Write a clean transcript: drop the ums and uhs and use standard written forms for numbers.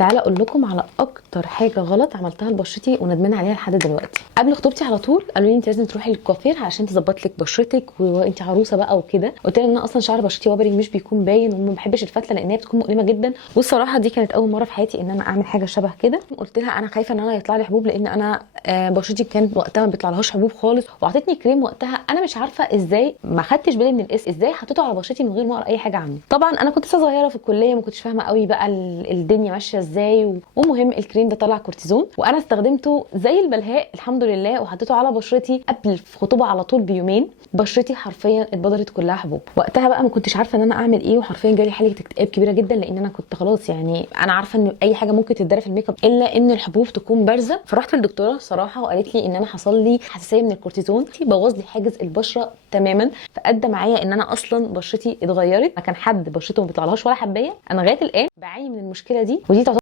تعالى اقول لكم على اكتر حاجه غلط عملتها لبشرتي وندمانه عليها لحد دلوقتي. قبل خطوبتي على طول قالوا لي انت لازم تروحي للكوافير عشان تظبط لك بشرتك وانت عروسه بقى وكده. قلت لها ان انا اصلا شعر بشرتي وبري مش بيكون باين وما بحبش الفتله لان هي بتكون مؤلمه جدا، والصراحه دي كانت اول مره في حياتي ان انا اعمل حاجه شبه كده. قلت لها انا خايفه ان انا يطلع لي حبوب لان انا بشرتي كانت وقتها ما بيطلعلهاش حبوب خالص، وعطتني كريم وقتها انا مش عارفه ازاي ما خدتش بالي من الاسم، ازاي حطيته على بشرتي من غير ما اقرا اي حاجه عنه. طبعا انا كنت لسه صغيره في الكليه ما كنتش فاهمه قوي بقى الدنيا ماشيه ازاي. ومهم الكريم ده طلع كورتيزون وانا استخدمته زي البلهاء الحمد لله وحطيته على بشرتي قبل الخطوبه على طول بيومين. بشرتي حرفيا اتبدرت كلها حبوب. وقتها بقى ما كنتش عارفه ان انا اعمل ايه، وحرفيا جالي حاله اكتئاب كبيره جدا لان انا كنت خلاص يعني انا عارفه ان اي حاجه ممكن تتدرى في الميك اب الا ان الحبوب تكون بارزه. فرحت للدكتوره صراحه وقالت لي ان انا حصل لي حساسيه من الكورتيزون بوظ لي حاجز البشره تماما، فادى معايا ان انا اصلا بشرتي اتغيرت. كان حد بشرته ما بيطلعلهاش ولا حبايه، انا لغايه الان بعاني من المشكله دي، ودي